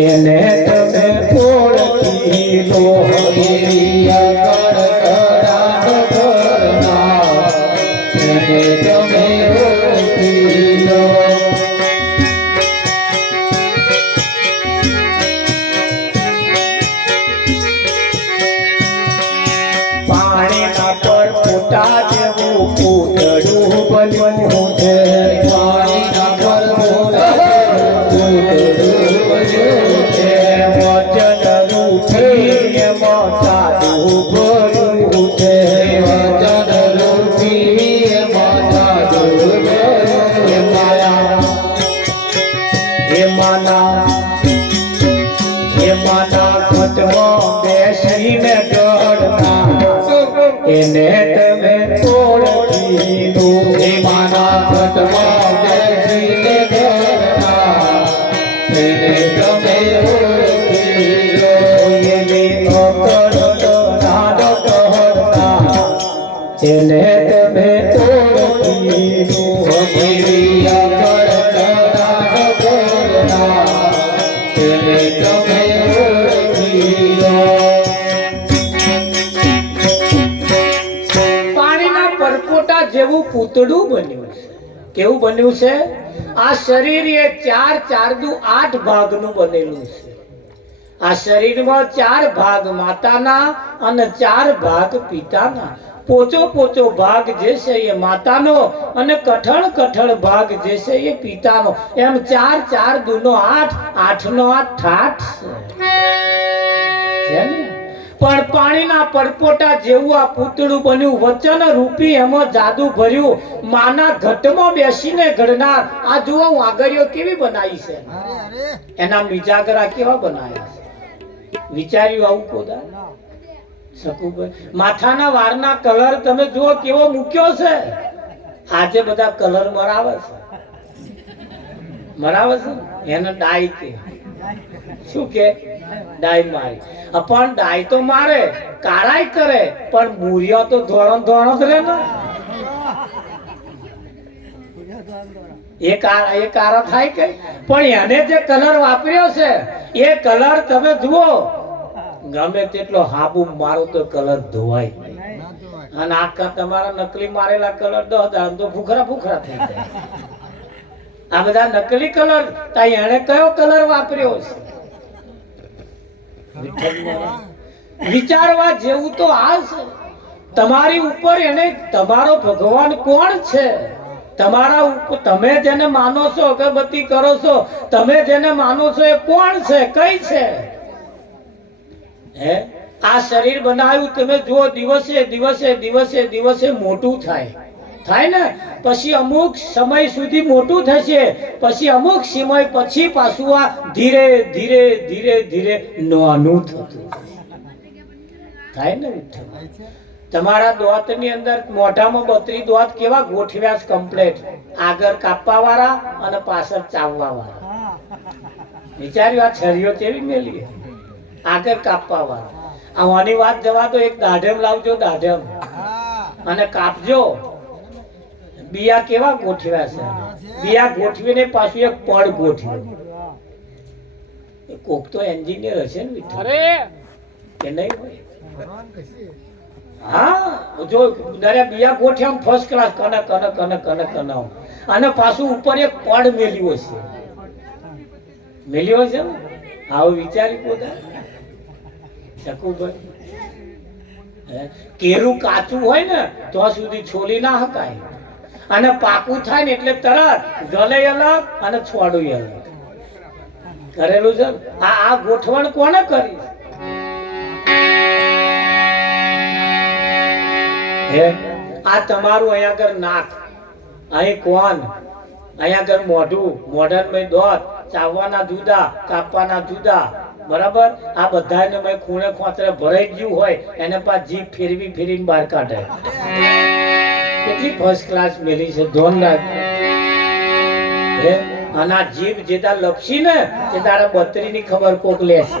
એને તમે ઓળખી લો એને તમે ઓળખી લો પાણીના પર ફૂટા જેવું પૂતળું બન્યું છે પાણીના પર ફૂટા બેસીને એને તમે ઓળખી લો માના ઘટમાં બેસીને એને તમે ઓળખી લો એને એને તમે ઓળખી લો એને તમે ઓળખી લો પરપોટા જેવું પૂતળું બન્યું છે કેવું બન્યું છે આ શરીર એ 4 4 દુ 8 ભાગનું બનેલું છે આ શરીરમાં 4 ભાગ માતાના અને 4 ભાગ પિતાના પોચો પોચો ભાગ જે છે એ માતાનો અને કઠણ કઠણ ભાગ જે છે એ પિતાનો એમ 4 4 દુ નો 8 8 નો 8 ઠાઠ છે ને પણ પાણીના પરપોટા જેવું આ પૂતળું બન્યું વચન રૂપી એમાં જાદુ ભર્યું માના ઘટમાં બેસીને ઘડનાર આ જુઓ વાગરીઓ કેવી બનાવી છે એના મિજાગરા કેવા બનાવ્યા છે વિચાર્યું આવું કોદા શકુભાઈ માથાના વારના કલર તમે જુઓ કેવો મૂક્યો છે આજે બધા કલર મરાવે છે એને ડાઈ કે શું કે ડાઈ મારી પણ ડાઈ તો મારે કાળાઈ કરે પણ મૂરિયો તો ધોળો ધોળો જ રહે ને એ કાળા થાય કે પણ એને જે કલર વાપર્યો છે એ કલર તમે જુઓ ગમે તેટલો હાબુ મારો તો કલર ધોવાય અને આખા તમારા નકલી મારેલા કલર દો તો ભૂખરા ભૂખરા થઈ જાય આ બધા નકલી કલર એને કયો કલર વાપર્યો છે વિચારવા જેવું તો આ છે તમારી ઉપર એને તમારો ભગવાન કોણ છે તમારા ઉપર તમે જેને માનો છો અગરબત્તી કરો છો તમે જેને માનો છો એ કોણ છે કઈ છે હે આ શરીર બનાવ્યું તમે જુઓ દિવસે દિવસે દિવસે દિવસે મોટું થાય ને પછી અમુક સમય સુધી મોટું થશે પછી અમુક સમય પછી પાછું આ ધીરે ધીરે ધીરે ધીરે નાનું થતું થાય ને તમારા દોતની અંદર મોઢામાં 32 દોત કેવા ગોઠવ્યા છે કમ્પ્લીટ આગળ કાપવા વાળા અને પાછળ ચાવવા વાળા વિચાર્યું આ છરીઓ કેવી મેલી આગળ કાપવા વાળા આની વાત જવા તો એક દાઢેમ લાવજો દાઢેમ અને કાપજો બિયા કેવા ગોઠવ્યા છે બિયા ગોઠવીને પાછું એક પડ ગોઠવ્યું કોક તો એન્જિનિયર હશે ને કે નહીં હોય હા જો દરે બિયા ગોઠ્યા ફર્સ્ટ ક્લાસ કને કને કને કને કને અને પાછું ઉપર એક પડ મેલ્યો છે ને આવું વિચારી પોતા શકુભાઈ કેરું કાચું હોય ને તો સુધી છોલી ના હકાય અને પાકું થાય ને એટલે તરત ગલે અલગ અને છોડું અલગ કરેલું છે આ ગોઠવણ કોને કરી આ તમારું અહીંયા આગળ નાક અહીં કોન અહીંયા આગળ મોઢું મોઢામાં દોત ચાવવાના જુદા કાપવાના જુદા બરાબર આ બધાને મેં ખૂણે ખોતરે ભરાઈ ગયું હોય એને પાછ જીભ ફેરવી ફેરીને બહાર કાઢે કેટલી ફર્સ્ટ ક્લાસ મેલી છે ધોન રાખ અને આ જીભ જે તાર લપસી ને તે તારા 32 ની ખબર કોક લેશે.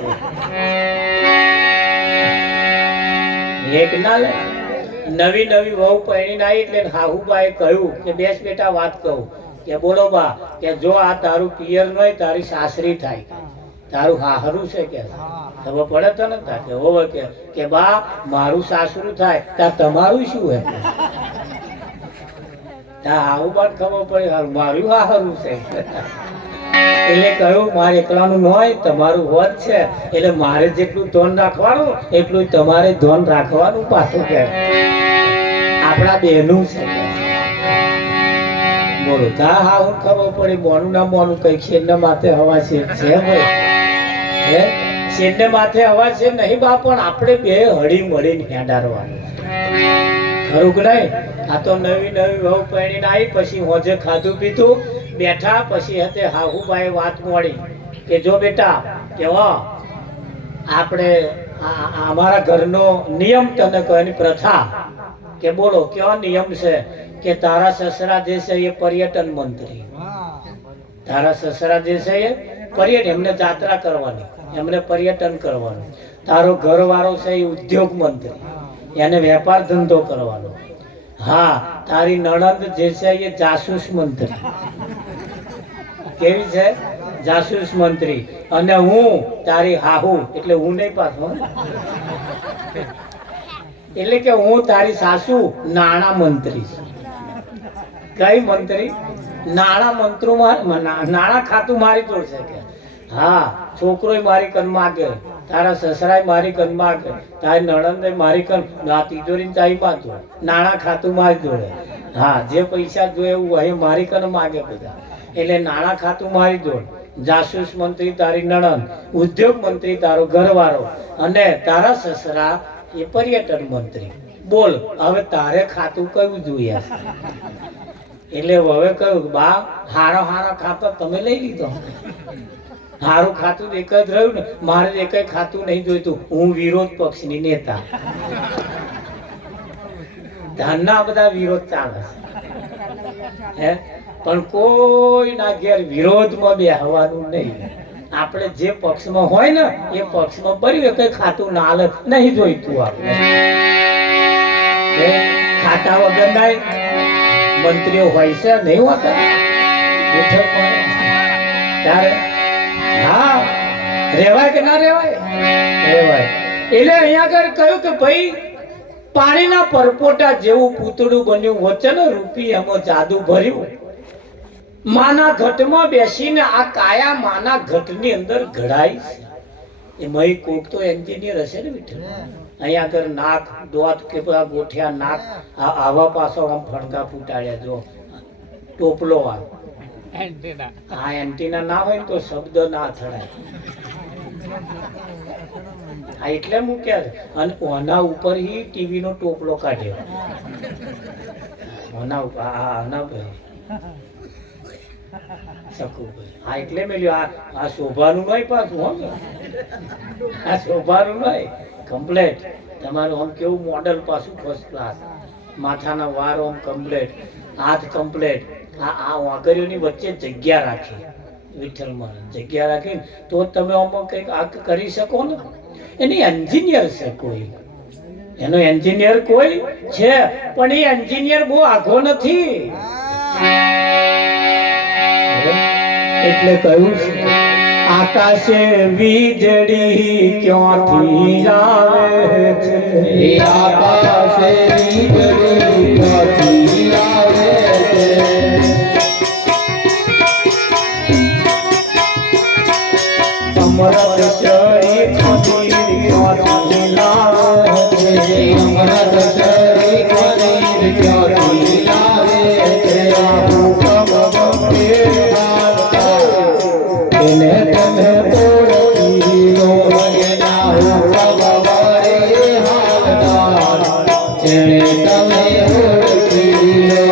એક ના લે. નવી નવી વહુ પરણીને આવી એટલે હાહુબાએ કહ્યું કે બેસ બેટા વાત કહું કે બોલો બા કે જો આ તારું પિયર નોય તારી સાસરી થાય તારું હાહરું છે કે ખબર પડે તો ને કે હોવે કે બા મારું સાસરું થાય તા તમારું શું હે તા આવું બાદ ખબર પડે મારું હાહરું છે એટલે કહ્યું મારે એકલાનું ન હોય તમારું હોત છે એટલે મારે જેટલું ધોન રાખવાનું એટલું તમારે ધોન રાખવાનું પાછું કે આપણા બેનું છે બોલો તા હા હું ખબર પડી મોનું ના મોનું કઈ શેરને માથે હવા છે ભાઈ હે શેરને માથે હવા છે નહીં બા પણ આપણે બે હળી મળીને હેડારવાનું ખરું કે નહીં આ તો નવી નવી વહુ પરણીને આવી પછી હોજે ખાધું પીધું બેઠા પછી હતે હાહુબાએ વાત મળી કે જો બેટા કેવો આપણે અમારા ઘરનો નિયમ તને કહેવાની પ્રથા કે બોલો કેવો નિયમ છે કે તારા સસરા જે છે એ પર્યટન મંત્રી તારા સસરા જે છે એ પર્યટન એમને જાત્રા કરવાની એમને પર્યટન કરવાનું તારો ઘરવાળો છે એ ઉદ્યોગ મંત્રી એને વેપાર ધંધો કરવાનો હા તારી નણંદ જે છે એ જાસૂસ મંત્રી કેવી છે જાસૂસ મંત્રી અને હું તારી હાહુ એટલે હું નહીં પાછો એટલે કે હું તારી સાસુ નાણા મંત્રી કઈ મંત્રી નાણા મંત્રોમાં નાણા ખાતું મારી જોડ છે કે હા છોકરોય મારી કન માગે તારા સસરાય મારી કન માગે તારી નણંદ મારી કન ના તિજોરી તારી માં જોડે નાણા ખાતું મારી જોડે હા જે પૈસા જોઈએ એવું હોય મારી કન માગે બધા એટલે નાણા ખાતું મારી જોડ જાસૂસ મંત્રી તારી નણંદ ઉદ્યોગ મંત્રી તારો ઘરવાળો અને તારા સસરા એ પર્યટન મંત્રી બોલ હવે તારે ખાતું કયું જોઈએ એટલે હવે કહ્યું બા હારો ખાતા તમે લઈ લીધો હારું ખાતું એક જ રહ્યું ને મારે એક ખાતું નહીં જોઈતું હું વિરોધ પક્ષની નેતા ધનના બધા વિરોધ ચાલે હે પણ કોઈના ઘેર વિરોધમાં બેહવાનું નહીં આપણે જે પક્ષમાં હોય ને એ પક્ષમાં ભર્યું કઈ ખાતું ના હાલે નહીં જોઈતું આપણે ખાતા વગર ના મંત્રીઓ હોય છે નહીં હોતા ત્યારે હા રેવાય કે ના રેવાય રેવાય એટલે અહીંયા આગળ કહ્યું કે ભાઈ પાણીના પરપોટા જેવું પૂતળું બન્યું વચન રૂપી એમાં જાદુ ભર્યું માના ઘટમાં બેસીને આ કાયા માના ઘટની અંદર ઘડાય એ મય કોક તો એન્જિનિયર હશે ને વિઠ્ઠલ અહીંયા આગળ નાક દોત કે બધા ગોઠિયા નાક આવા પાછો આમ ફણગા ફૂટાડ્યા જો ટોપલો આ એન્ટીના ના હોય તો શબ્દ ના અથડાય આ એટલે મૂક્યા છે અને ઓના ઉપર ही ટીવી નો ટોપલો કાઢ્યો ઓના ઉપર આના ભાઈ હા એટલે મેલ્યો આ શોભાનું નહીં પાછું હો આ શોભાનું નહીં કમ્પ્લેટ તમારું આમ કેવું મોડલ પાછું ફર્સ્ટ ક્લાસ માથાના વાર આમ કમ્પ્લેટ હાથ કમ્પ્લેટ આ વાંકરીઓની વચ્ચે જગ્યા રાખી વિઠ્ઠલમાં જગ્યા રાખીને તો તમે આમાં કંઈક આ કરી શકો ને એની એન્જિનિયર છે કોઈ એનો એન્જિનિયર કોઈ છે પણ એ એન્જિનિયર બહુ આઘો નથી એટલે કહ્યું આકાશે વીજળી ક્યાંથી આવે છે આકાશે વીજળી ક્યાંથી આવે છે અમૃત શરીર ક્યાંથી લાવે છે અમૃત શરીર ક્યાંથી લાવે છે એને તમે તોડો એના હુકમવારે હાલદાર એને તમે ઓળખી લો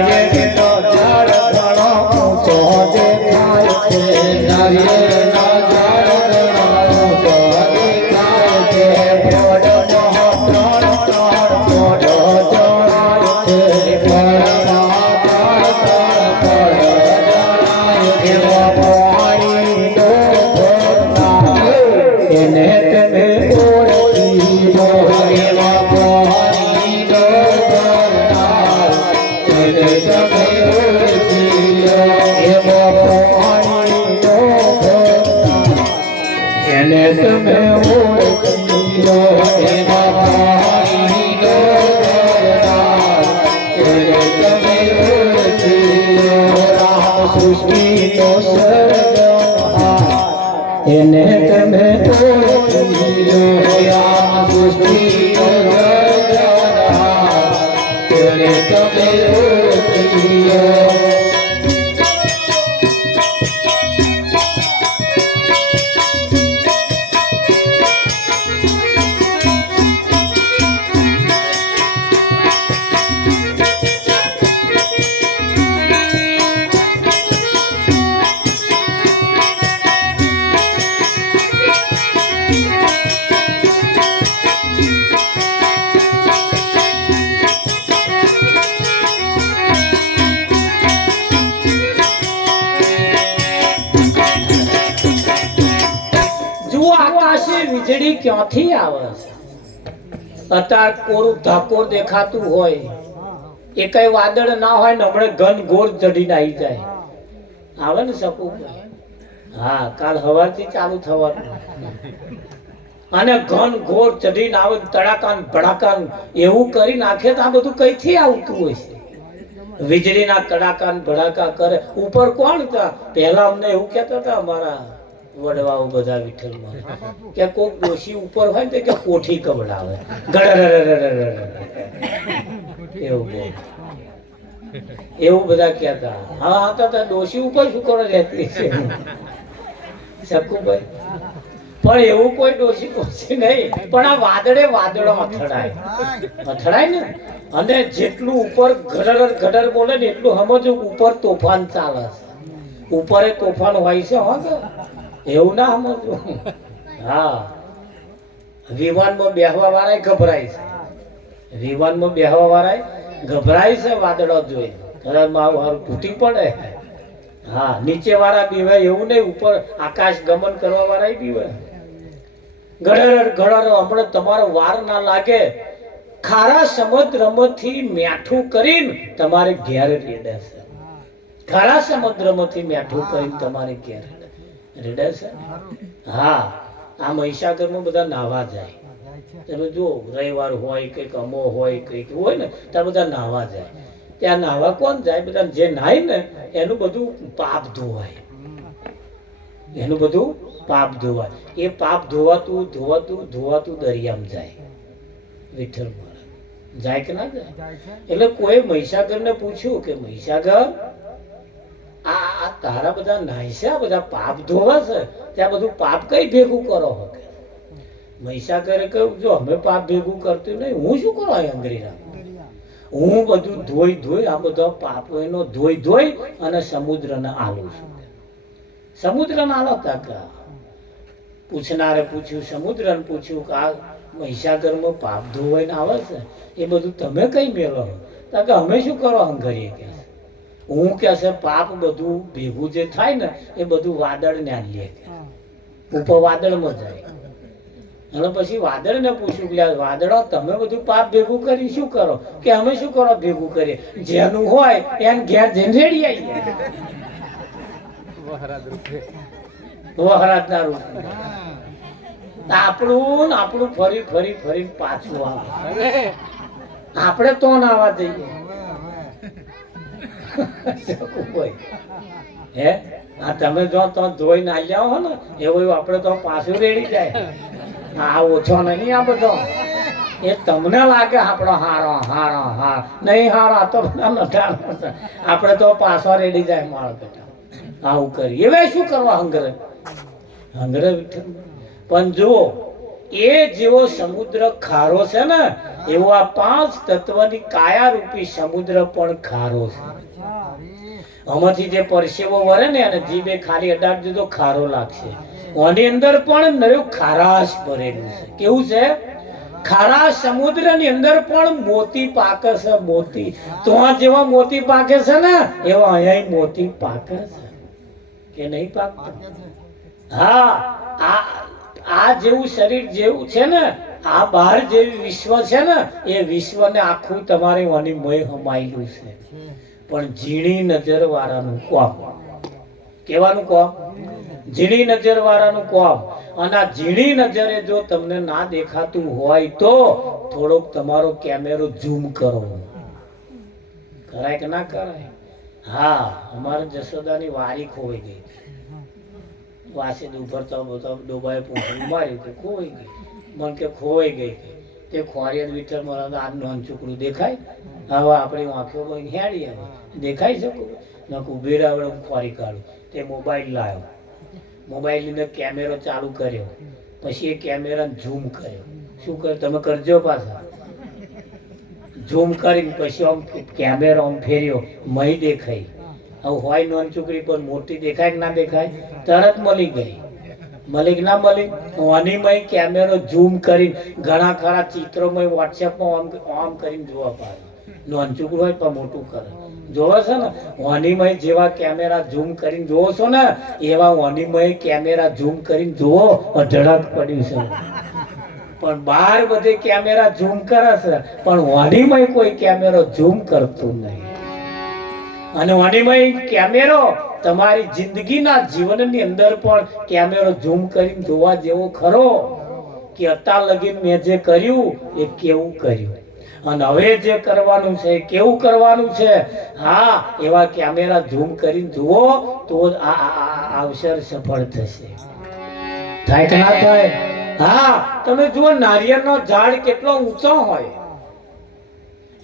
નારિયેળનો ઝાડ ઘણો ઊંચો દેખાય છે નારિયેળનો ઝાડ ઘણો ઊંચો દેખાય છે ફળનો ત્રણ ત્રણ ફળ જણાય છે ફળના ત્રણ ત્રણ ફળ જણાય છે પાણીનો ભરનાર એને તમે ઓળખી લો એવા પાણીનો ભરનાર એને તમે ઓળખી લો એવા પાણીનો ભરનાર એને તમે ઓળખી લો એવા પાણીનો ભરનાર એને તમે ઓળખી લો રામ સૃષ્ટિનો સર્જનહાર એને તમે ઓળખી લો રામ સૃષ્ટિનો સર્જનહાર એને તમે ઓળખી લો વીજળી ક્યાંથી આવે છે અત્યારે કોરું ધાકોર દેખાતું હોય એ કઈ વાદળ ના હોય ને હમણાં ઘન ઘોર ચડીને આવી જાય આવે ને સપું હા કાલ સવારથી ચાલુ થવાનું અને ઘન ઘોર ચડીને આવે તડાકાન ભડાકાન એવું કરી નાખે તો આ બધું કઈથી આવતું હોય છે વીજળીના તડાકાન ભડાકા કરે ઉપર કોણ હતા પહેલા અમને એવું કહેતા હતા અમારા વડવાઓ બધા વિઠ્ઠલમાં કે કોક ડોશી ઉપર હોય ને કે કોઠી કબડાવે એવું બધા કહેતા હા હતા ડોશી ઉપર શું કરો રહેતી છે શકુભાઈ પણ એવું કોઈ ડોશી પોસી નહીં પણ આ વાદળો અથડાય ને અને જેટલું ઉપર ઘડર બોલે ને એટલું સમજો ઉપર તોફાન ચાલે છે ઉપર તોફાન હોય છે હા એવું ના સમજવું હા વિમાનમાં બેહવા વાળા ગભરાય છે વિમાનમાં બેહવા વાળા ગભરાય છે વાદળો જોઈ તૂટી પડે હા નીચે વાળા બીવે એવું નહીં ઉપર આકાશ ગમન કરવા વાળા બીવે ઘડર હમણાં તમારો વાર ના લાગે ખારા સમુદ્રમાંથી મીઠું કરીને તમારે ઘેર રેડાશે ખારા સમુદ્રમાંથી મીઠું કરીને તમારે ઘેર રેડાશે હા આ મહીસાગરમાં બધા નાવા જાય તમે જો રવિવાર હોય કંઈક અમો હોય કંઈક હોય ને ત્યાં બધા નાવા જાય ત્યાં નાવા કોણ જાય બધા જે નાય ને એનું બધું પાપ ધોવાય એનું બધું પાપ ધોવાય એ પાપ ધોવાતું દરિયામાં જાય વિઠ્ઠલ જાય કે ના જાય એટલે કોઈ મહીસાગરને પૂછ્યું કે મહીસાગર આ તારા બધા નાયસા બધા પાપ ધોવા છે ત્યાં બધું પાપ કઈ ભેગું કરો હકે મહીસાગરે કહ્યું જો અમે પાપ ભેગું કરતું નહીં હું શું કરો અંગ્રેજા હું બધું ધોઈ આ બધા પાપો એનો ધોઈ અને સમુદ્રને આલું છું સમુદ્રને આલો કાકા પૂછનારે પૂછ્યું સમુદ્રને પૂછ્યું કે આ મહીસાગરમાં પાપ ધોવાઈને આવે છે એ બધું તમે કઈ મેળવો કે અમે શું કરો હંગરીએ કે હું કે છે પાપ બધું ભેગું જે થાય ને એ બધું વાદળ ને લે ઉપર વાદળમાં જાય અને પછી વાદળને પૂછ્યું કે વાદળો તમે બધું પાપ ભેગું કરી શું કરો કે અમે શું કરો ભેગું કરીએ જેનું હોય એને ઘેર જઈને રેડી આવી વહરાજના રૂપ આપણું ફરી પાછું આવે આપણે તો ના આવવા દઈએ હે આ તમે જો તો ધોઈ ના લ્યા હો ને એવું આપણે તો પાછું રેડી જાય આ ઓછો નહીં આ બધો એ તમને લાગે આપણો હારો નહીં હારો તો આપણે તો પાછો રેડી જાય મારો બેટા આવું કરી હવે શું કરવા હંગરે પણ જુઓ એ જેવો સમુદ્ર ખારો છે ને એવો આ પાંચ તત્વની કાયા રૂપી સમુદ્ર પણ ખારો છે. આમાંથી જે પરસેવો વરે ને અને જીભે ખાલી અડાડજો તો ખારો લાગશે. આની અંદર પણ નરું ખારાશ ભરેલું છે. કેવું છે? ખારા સમુદ્રની અંદર પણ મોતી પાકે છે. મોતી તો આ જેવા મોતી પાકે છે ને એવા અહીંયા મોતી પાકે છે કે નહીં પાકતા? હા, આ જેવું શરીર જેવું છે ને, આ બહાર જેવી વિશ્વ છે ને, એ વિશ્વને આખું તમારે વાની મોય હમાયેલું છે. પણ ઝીણી નજર વાળાનું કોમ. કેવાનું કોમ? ઝીણી નજર વાળાનું કોમ. અને આ ઝીણી નજરે જો તમને ના દેખાતું હોય તો થોડોક તમારો કેમેરો ઝૂમ કરો. કરાય કે ના કરાય? હા, અમારે જશોદાની વારી ખોવાઈ ગઈ. વાસે ઉભરતા બધા ડોબાએ પૂંછડી મારી તો ખોવાઈ ગઈ. મન કે ખોવાઈ ગઈ. તે ખોરિયાર વિઠ્ઠલ મારા આ નોન છોકરું દેખાય? હવે આપણી આંખો હેડી આવે દેખાઈ શકું નકું બેરાવડે હું ખોરી કાઢું. તે મોબાઈલ લાવ્યો. મોબાઈલની અંદર કેમેરો ચાલુ કર્યો. પછી એ કેમેરાને ઝૂમ કર્યો. શું કર્યું? તમે કરજો પાછા. ઝૂમ કરીને પછી આમ કેમેરો આમ ફેર્યો. મહી દેખાઈ. હવે હોય નોન છોકરી પણ મોટી દેખાય કે ના દેખાય? તરત મળી ગઈ. મળી કે ના મળી? આની મય કેમેરો ઝૂમ કરીને ઘણા ખરા ચિત્રોમાં વોટ્સએપમાં આમ કરીને જોવા પાડે. નોન છોકરું હોય પણ મોટું કરે જોવો છો ને. વાનીમય જેવા કેમેરા ઝૂમ કરીને જોવો છો ને એવા વાનીમય કેમેરા ઝૂમ કરીને જોવો અઢળક પડ્યું છે. પણ બહાર બધે કેમેરા ઝૂમ કરે છે પણ વાનીમય કોઈ કેમેરો ઝૂમ કરતું નહીં. અને વાનીમય કેમેરો તમારી જિંદગીના જીવનની અંદર પણ કેમેરો ઝૂમ કરીને જોવા જેવો ખરો કે અત્યાર લગીન મેં જે કર્યું એ કેવું કર્યું અને હવે જે કરવાનું છે કેવું કરવાનું છે. હા, એવા કેમેરા ઝૂમ કરીને જુઓ તો આ અવસર સફળ થશે. થાય કે ના થાય? હા, તમે જુઓ નારિયેળનો ઝાડ કેટલો ઊંચો હોય.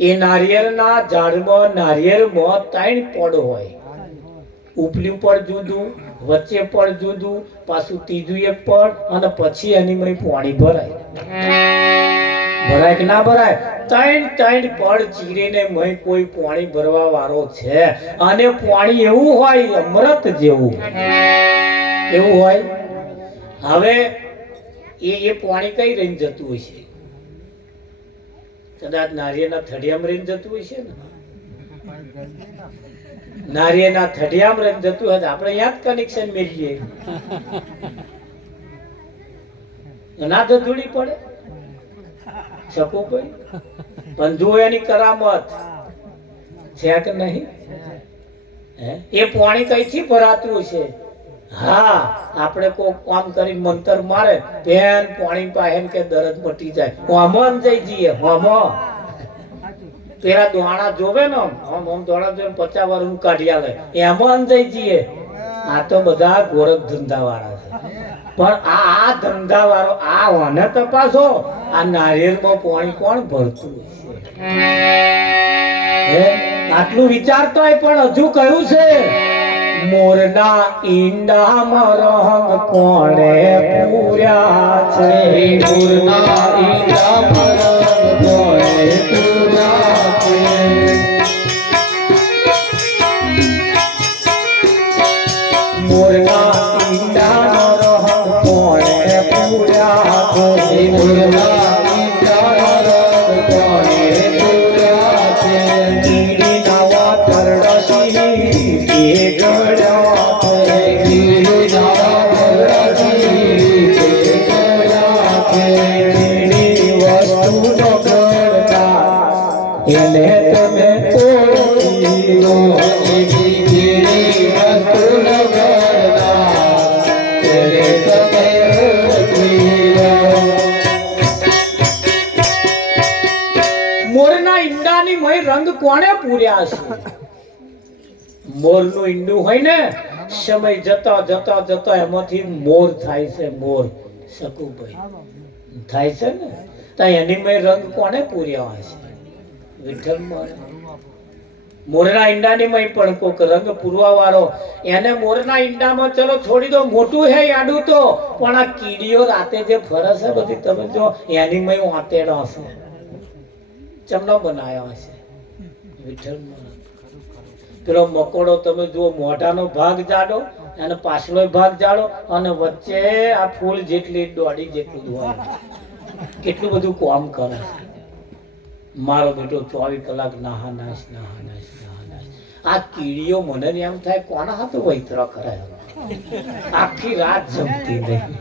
એ નારિયેળના ઝાડમાં નારિયેળમાં 3 પડ હોય. ઉપલી પડ જુદું, વચ્ચે પડ જુદું, પાછું ત્રીજું એક પડ અને પછી એની મય પાણી ભરાય. ભરાય કે ના ભરાય? 3 પડ ચીરીને મય કોઈ પાણી ભરવા વાળો છે. અને પાણી એવું હોય અમૃત જેવું. એવું હોય. હવે એ પાણી કઈ રહીને જતું હોય છે? કદાચ નારિયેળના થડિયામાં રહીને જતું હોય છે ને. નારિયેળના થડિયામાં રહીને જતું હોય આપણે અહીંયા જ કનેક્શન મેળવીએ. ના ધૂળી પડે શકું ભાઈ. પણ જો એની કરામત છે કે નહીં? એ પાણી કઈથી ભરાતું છે? હા, આપણે કોઈ કામ કરી મંતર મારે પેન પાણી પાહે કે દરદ મટી જાય. હોમન જઈ જઈએ. હોમો પેલા દોણા જોવે ને આમ દોણા જોવે 50 વાર કાઢી આલે એમાં જઈ જઈએ. આ તો બધા ગોરખ ધંધા વાળા છે. પણ આ ધંધા વાળો આ વાને તપાસો આ નારિયેળમાં પાણી કોણ ભરતું છે? આટલું વિચારતો હોય પણ હજુ કહ્યું છે મોરના ઈંડામાં રંગ કોણે પૂર્યા છે. મોરના ઈંડામાં રંગ કોણે પૂર્યા છે. મોરના ઈંડાનો રંગ કોણે પૂર્યા છે. મોરના ઈંડાનો રંગ કોણે પૂર્યા છે. કીડી નાવા કરડસી કે ગળ્યા છે. કીડી નાવા કરડસી કે ગળ્યા છે. કીડી વસ્તુનો ગળતા એને તમે ઓળખી લો. મોરના ઈંડાની મય રંગ કોણે પૂર્યા છે? મોરનું ઈંડું હોય ને સમય જતા જતા જતા એમાંથી મોર થાય છે. મોર શકુભાઈ થાય છે ને તો એની મય રંગ કોણે પૂર્યા હશે? વિઠ્ઠલ મોર. મોરના ઈંડાની મય પણ કોક રંગ પૂરવા વાળો એને મોરના ઈંડામાં ચલો છોડી દો, મોટું હે યાડું તો, પણ આ કીડીઓ રાતે જે ફરે છે બધી તમે જો એની મય વાંટેડો હશે, ચમનો બનાવ્યો હશે વિઠ્ઠલ. પેલો મકોડો તમે જુઓ, મોઢાનો ભાગ જાડો અને પાછલો ભાગ જાડો અને વચ્ચે આ ફૂલ જેટલી દોડી જેટલું હોય, કેટલું બધું કામ કરે. મારો બેટો 24 કલાક નાહા નાશ નાહા નાશ નાહા નાશ. આ કીડીઓ મને એમ થાય કોના હાથે વૈતરો કરે, આખી રાત જમતી નહીં,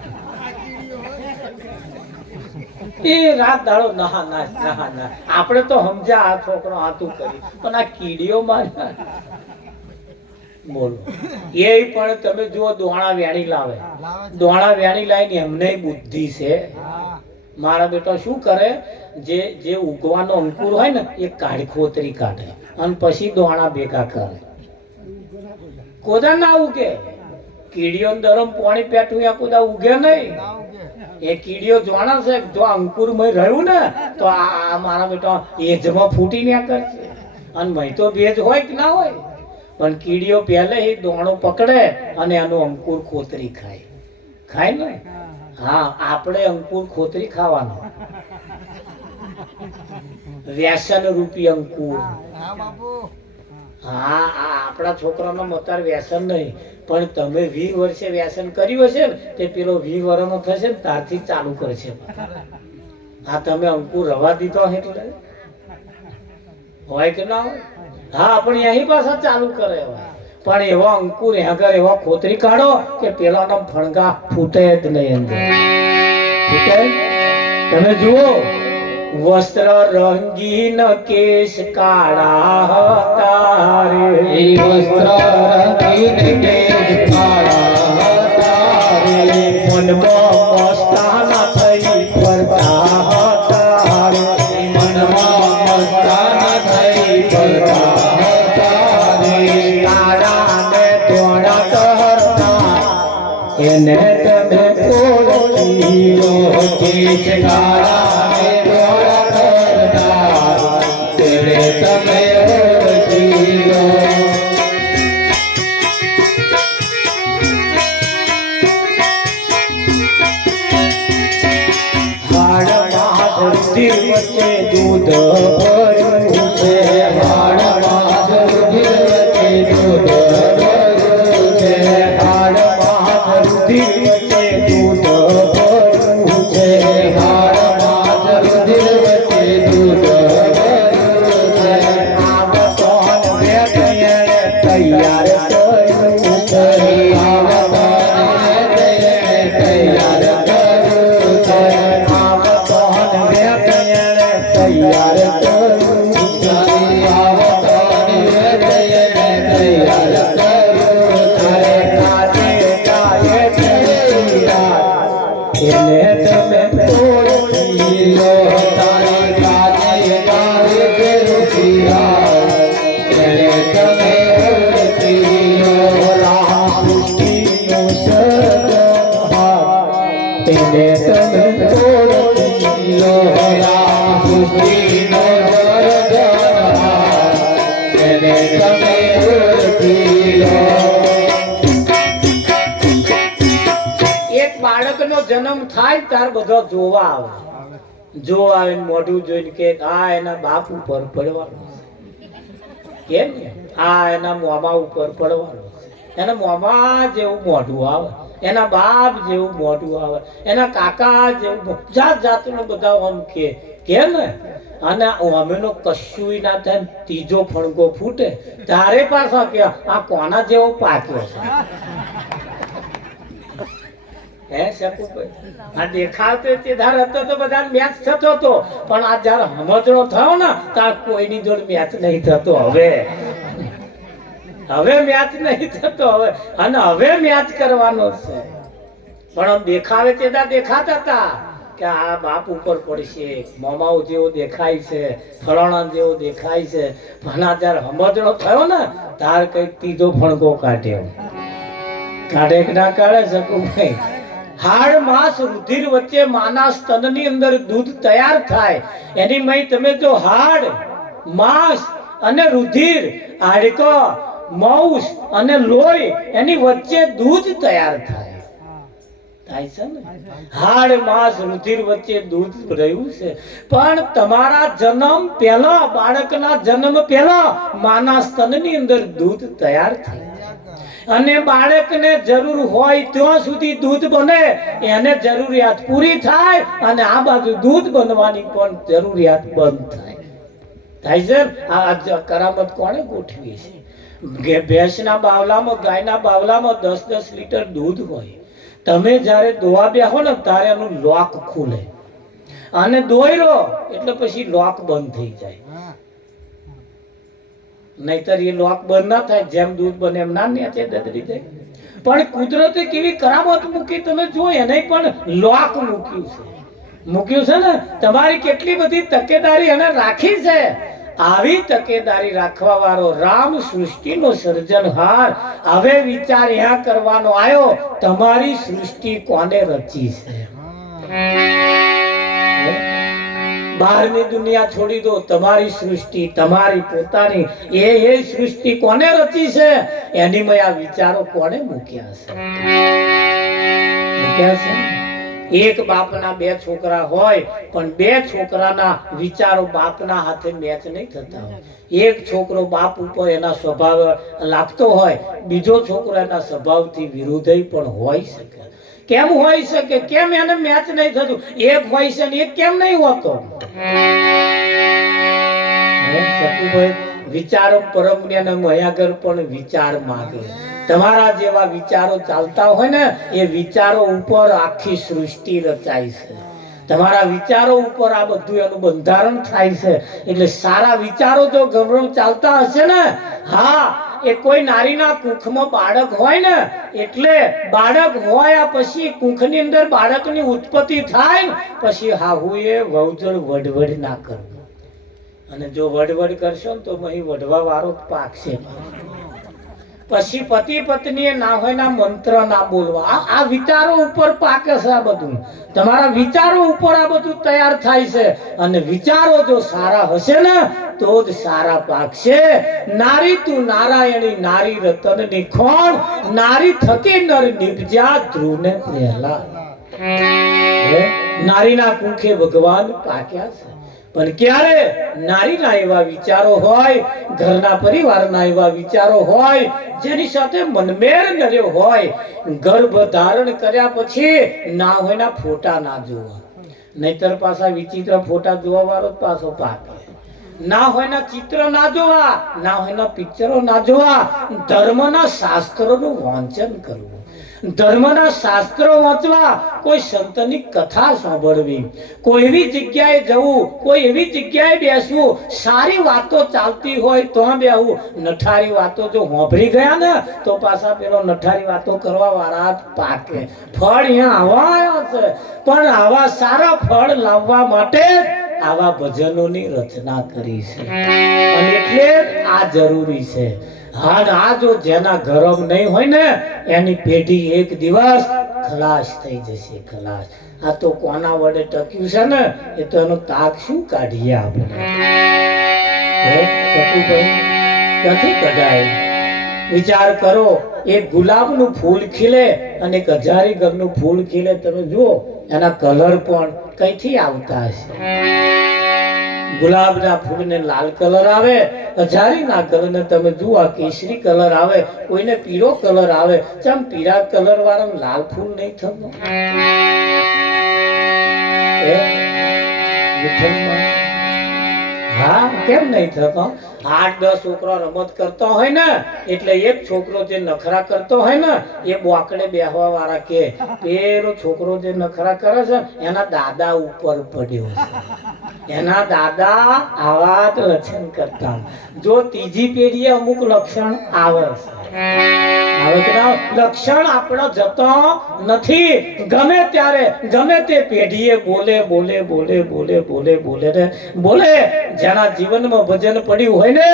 એ રાત દાડો નાહા નાશ નાહા નાશ. આપણે તો સમજ્યા આ છોકરો હાથું કરી, પણ આ કીડીઓ મારે બોલો. એ પણ તમે જુઓ દોણા વેણી લાવે, દોણા વેણી લાવીને એમને બુદ્ધિ છે. મારા બેટા શું કરે, જે ઉગવાનો અંકુર હોય ને એ ખોતરી કાઢે અને પછી દોણા ભેગા કરે. કોદા ના ઉગે, કીડીઓ દરમ પાણી પેટું એ કોદા ઉગે નહીં. એ કીડીઓ જાણે છે જો અંકુર મય રહ્યું ને તો આ મારા બેટા એજમાં ફૂટી ના કરશે. અને મય તો ભેજ હોય કે ના હોય, પણ કીડીઓ પહેલે એ દોણો પકડે અને એનું અંકુર ખોતરી ખાય. ખાય ને? હા, આપણે અંકુર ખોતરી ખાવાનો, વ્યસન રૂપી અંકુર. હા, આપણા છોકરાનો અત્યારે વ્યસન નહીં, પણ તમે 20 વર્ષે વ્યસન કર્યું હશે ને તે પેલો 20 વર્ષનો થશે ને ત્યારથી ચાલુ કરશે. હા, તમે અંકુર રવા દીધો એટલે હોય કે ના હોય? હા, પણ અહીં પાછા ચાલુ કરે હોય, પણ એવો અંકુર આગળ એવો ખોતરી કાઢો કે પેલાનો ફણગા ફૂટે જ નહીં અંદર. ફૂટે? તમે જુઓ, વસ્ત્ર રંગીન કેશ કાળા હતા રે, વસ્ત્ર રંગીન કેશ કાળા હતા રે, મનમાં મસ્તાના થઈ ફરતા હતા રે, મનમાં મસ્તાના થઈ ફરતા હતા રે, કાળા ને ધોળા કરતા એને તમે ઓળખીલો, કેશ કાળા ને ધોળા કરતા તેને તમે ઓળખીલો. હાડમાં રુધિર વચ્ચે દૂધ ભર્યું છે, હાડમાં રુધિર વચ્ચે દૂધ ભર્યું છે, હાડમાં રુધિર વચ્ચે દૂધ ભર્યું છે, હાડમાં રુધિર વચ્ચે દૂધ ભર્યું છે. આમ કોણ વેદને તૈયાર કર્યું છે, આમ કોણ વેદને તૈયાર કર્યું છે, આમ કોણ વેદને તૈયાર કર્યું છે, આમ કોણ વેદને તૈયાર કર્યું છે. કાજે કાજે એને તમે ઓળખી લો, તારી કાજે કાજે એને તમે ઓળખી લો. રામ સૃષ્ટિનો સર્જનહાર એને તમે ઓળખી લો, રામ સૃષ્ટિનો સર્જનહાર એને તમે ઓળખી લો. એક બાળકનો જન્મ થાય ત્યાર બધો જોવા આવે, જોવા આવે મોઢું જોઈને કે આ એના બાપ ઉપર પડવાનો છે, કેમ આ એના મોમા ઉપર પડવાનો છે, એના મોમા જેવું મોઢું આવે, એના બાપ જેવું મોઢું આવે, એના કાકા જેવું, જાત જાતનું બધા આમ કે ને. અને અમેનો કશું ના થાય, ત્રીજો ફણગો ફૂટે તારે પાછા કે આ કોના જેવો પાક્યો છે. હે શકુભાઈ, આ દેખાતો તે ધાર હતો તો બધા મેચ થતો હતો, પણ આ જયારે સમજણો થયો ને તાર કોઈની જોડે મેચ નહીં થતો. હવે મેચ નહીં થતો, અને હવે મેચ કરવાનો છે. પણ દેખાવે તે દેખાતા હતા કે આ બાપ ઉપર પડશે, મોમાઓ જેવો દેખાય છે, ફલાણા જેવો દેખાય છે, પણ આ જયારે સમજણો થયો ને તાર કઈક ત્રીજો ફણગો કાઢ્યો. કાઢે કે ના કાઢે શકુભાઈ? હાડ માંસ રુધિર વચ્ચે માના સ્તનની અંદર દૂધ તૈયાર થાય, એની મય તમે જો હાડ માંસ અને રુધિર હાડકો માંસ અને લોહી એની વચ્ચે દૂધ તૈયાર થાય છે ને હાડ માંસ રુધિર વચ્ચે દૂધ રહ્યું છે પણ તમારા જન્મ પહેલા બાળકના જન્મ પહેલા માના સ્તનની અંદર દૂધ તૈયાર થાય અને બાળકને જરૂર હોય ત્યાં સુધી દૂધ બને એને જરૂરિયાત પૂરી થાય અને આ બાજુ દૂધ બનવાની પણ જરૂરિયાત બંધ થાય છે આ કરામત કોણે ગોઠવી છે ભેંસના બાવલામાં ગાયના બાવલામાં 10-10 લીટર દૂધ હોય તમે જ્યારે દોવા બેહો ને ત્યારે એનું લોક ખુલે અને દોયરો એટલે પછી લોક બંધ થઈ જાય નહીતર એ લોક બંધ ના થાય જેમ દૂધ બને એમ ના નીચે દદડી જાય પણ કુદરતે કેવી કરામત મૂકી તમે જો એને પણ લોક મૂક્યું છે ને તમારી કેટલી બધી તકેદારી એને રાખી છે આવી તકેદારી રાખવા વાળો રામ સૃષ્ટિનો સર્જનહાર હવે વિચાર યા કરવાનો આવ્યો તમારી સૃષ્ટિ કોને રચી છે બહારની દુનિયા છોડી દો તમારી સૃષ્ટિ તમારી પોતાની એ સૃષ્ટિ કોને રચી છે એની મેં આ વિચારો કોને મૂક્યા છે એક બાપના 2 છોકરા હોય પણ 2 છોકરાના વિચારો બાપના હાથે મેચ નહીં થતા હોય એક છોકરો બાપ ઉપર એના સ્વભાવ લાગતો હોય બીજો છોકરો એના સ્વભાવથી વિરુદ્ધ પણ હોઈ શકે કેમ હોઈ શકે કેમ એને મેચ નહીં થતું એક હોય છે ને એક કેમ નહીં હોતો વિચારો પરમ જ્ઞાન મયાગર પણ વિચાર માગે તમારા જેવા વિચારો ચાલતા હોય ને એ વિચારો ઉપર આખી સૃષ્ટિ રચાય છે તમારા વિચારો ઉપર આ બધું એનું બંધારણ થાય છે એટલે સારા વિચારો જો ગૌરવ ચાલતા હશે ને હા એ કોઈ નારીના કુખમાં બાળક હોય ને એટલે બાળક હોય પછી કુખની અંદર બાળકની ઉત્પત્તિ થાય પછી હાહુએ વહુજળ વડવડ ના કરવું અને જો વડવડ કરશો ને તો અહીં વડવા વાળો પાકશે પછી પતિ પત્નીએ ના હોય ના મંત્ર ના બોલવા આ વિચારો ઉપર પાકે છે આ બધું તમારા વિચારો ઉપર આ બધું તૈયાર થાય છે અને વિચારો જો સારા હશે ને તો જ સારા પાકશે નારી તું નારાયણી નારી રતન ની ખોણ નારી થકી નર નિપજ્યા ધ્રુવને પહેલા નારીના કુખે ભગવાન પાક્યા છે પણ ક્યારે નારીના એવા વિચારો હોય ઘરના પરિવારના એવા વિચારો હોય જેની સાથે મનમેળ નર્યો હોય ગર્ભ ધારણ કર્યા પછી ના હોય ના ફોટા ના જોવા નહીતર પાછા વિચિત્ર ફોટા જોવા વાળો પાછો પાકે ના હોય ના ચિત્ર ના જોવા ના હોય ના પિક્ચરો ના જોવા ધર્મના શાસ્ત્રોનું વાંચન કરવું ધર્મના શાસ્ત્રો વાંચવા કોઈ સંતની કથા સાંભળવી કોઈ એવી જગ્યાએ જવું કોઈ એવી જગ્યાએ બેસવું સારી વાતો ચાલતી હોય તો બેહવું નઠારી વાતો જો હોંભળી ગયા ને તો પાછા પેલો નઠારી વાતો કરવા વાળા પાકે ફળ અહીંયા આવા આવ્યા છે પણ આવા સારા ફળ લાવવા માટે આવા ભજનોની રચના કરી છે અને એટલે આ જરૂરી છે હા આ જો જેના ગરમ નહીં હોય ને એની પેઢી એક દિવસ ખલાસ થઈ જશે ખલાસ આ તો કોના વડે ટક્યું છે ને એ તો એનો તાક શું કાઢીએ આપણે ક્યાંથી કઢાય વિચાર કરો એક ગુલાબનું ફૂલ ખીલે અને એક હજારીગરનું ફૂલ ખીલે તમે જુઓ એના કલર પણ કઈથી આવતા હશે ગુલાબના ફૂલને લાલ કલર આવે હજારીના કલરને તમે જુઓ કેસરી કલર આવે કોઈને પીળો કલર આવે ચમ પીળા કલર વાળા લાલ ફૂલ નહીં થતો હા કેમ નહીં થતો 8-10 છોકરા રમત કરતો હોય ને એટલે એક છોકરો જે નખરા કરતો હોય ને એ બોકડે બેહવા વાળા કે પેલો છોકરો જે નખરા કરે છે એના દાદા ઉપર પડ્યો છે એના દાદા આવા જ લક્ષણ કરતા જો ત્રીજી પેઢીએ અમુક લક્ષણ આવે છે લક્ષણ આપણો જતો નથી ગમે ત્યારે ગમે તે પેઢીએ બોલે બોલે બોલે બોલે બોલે બોલે ને બોલે જેના જીવનમાં ભજન પડ્યું હોય ને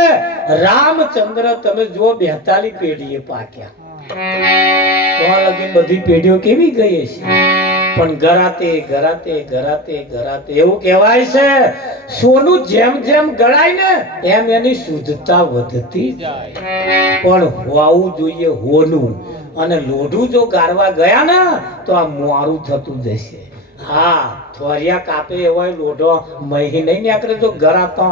રામચંદ્ર તમે જો 42 પેઢીએ પાક્યા તો લગી બધી પેઢીઓ કેવી ગઈ છે પણ ગરાતે ગરાતે ગરાતે ગરાતે એવું કહેવાય છે સોનું જેમ જેમ ગળાય ને એમ એની શુદ્ધતા વધતી જાય. પણ હોવું જોઈએ હોનું, અને લોઢું જો ગારવા ગયા ને તો આ મોરું થતું જશે. હા, થોરિયા કાપે એવો લોઢો મહી નહીં નીકળે. જો ગરાતો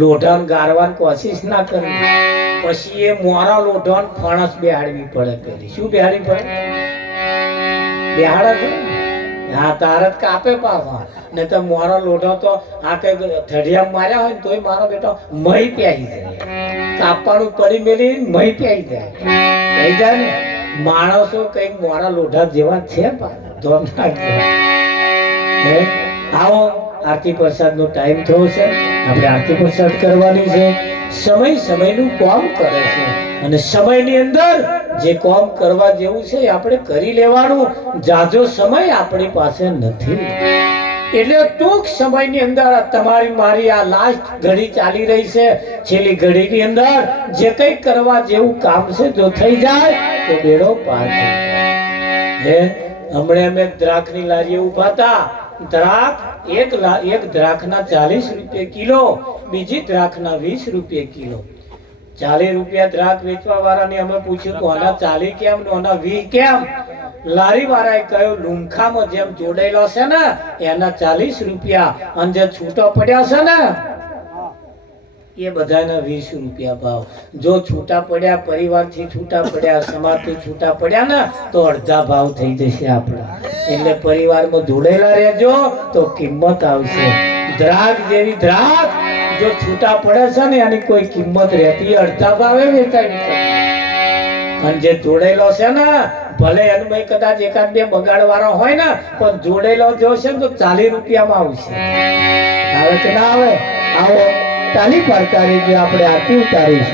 લોઢાને ગારવાની કોશિશ ના કરી પછી એ મોરા લોઢાને ફણસ બેહાડવી પડે. પેલી શું બેહાડવી પડે? બેહાડે છે. હા, તારત કાપે પાછા. ને તો મોરા લોઢો તો આ કઈ થડિયા માર્યા હોય ને તોય મારો બેટો મહી પ્યાઈ જાય. કાપવાનું પડી મેલી મહી પ્યાઈ જાય. કહી જાય ને માણસો કઈક મોરા લોઢા જેવા છે. આવો, આરતી પ્રસાદ નો ટાઈમ થયો છે. આપણે આરતી પ્રસાદ કરવાની છે. સમય સમયનું કામ કરે છે, અને સમયની અંદર જે કામ કરવા જેવું છે આપણે કરી લેવાનું. જાજો સમય આપણી પાસે નથી, એટલે ટૂંક સમયની અંદર તમારી મારી આ લાસ્ટ ઘડી ચાલી રહી છે. છેલ્લી ઘડીની અંદર જે કંઈ કરવા જેવું કામ છે જો થઈ જાય તો બેડો પાર થઈ જાય. હમણાં અમે દ્રાક્ષની લારીએ ઉભા હતા. દ્રાક્ષ એક દ્રાક્ષના 40 રૂપિયા કિલો, બીજી દ્રાક્ષના 20 રૂપિયા કિલો. 40 રૂપિયા દ્રાક્ષ વેચવા વાળાને અમે પૂછ્યું કે આના 40 કેમ ને આના 20 કેમ? લારી વાળાએ કહ્યું લુંખામાં જેમ જોડાયેલો છે ને એના 40 રૂપિયા, અને જે છૂટો પડ્યા છે ને એ બધાના 20 રૂપિયા ભાવ. જો છૂટા પડ્યા, પરિવારથી છૂટા પડ્યા, સમાજથી છૂટા પડ્યા ને તો અડધા ભાવ થઈ જશે આપણા. એટલે પરિવારમાં જોડેલા રહેજો તો કિંમત આવશે. દ્રાક્ષ જેવી દ્રાક્ષ જો છૂટા પડે છે ને એની કોઈ કિંમત રહેતી અડધા ભાવે વેચાય. અને જે જોડેલો છે ને ભલે એનું કદાચ એકાદ બે બગાડવાળો હોય ને પણ જોડેલો જો છે ને તો 40 રૂપિયામાં આવશે. આવે કે ના આવે? આવો, તાલી પાડતા રહીએ. આપણે આરતી ઉતારીશું.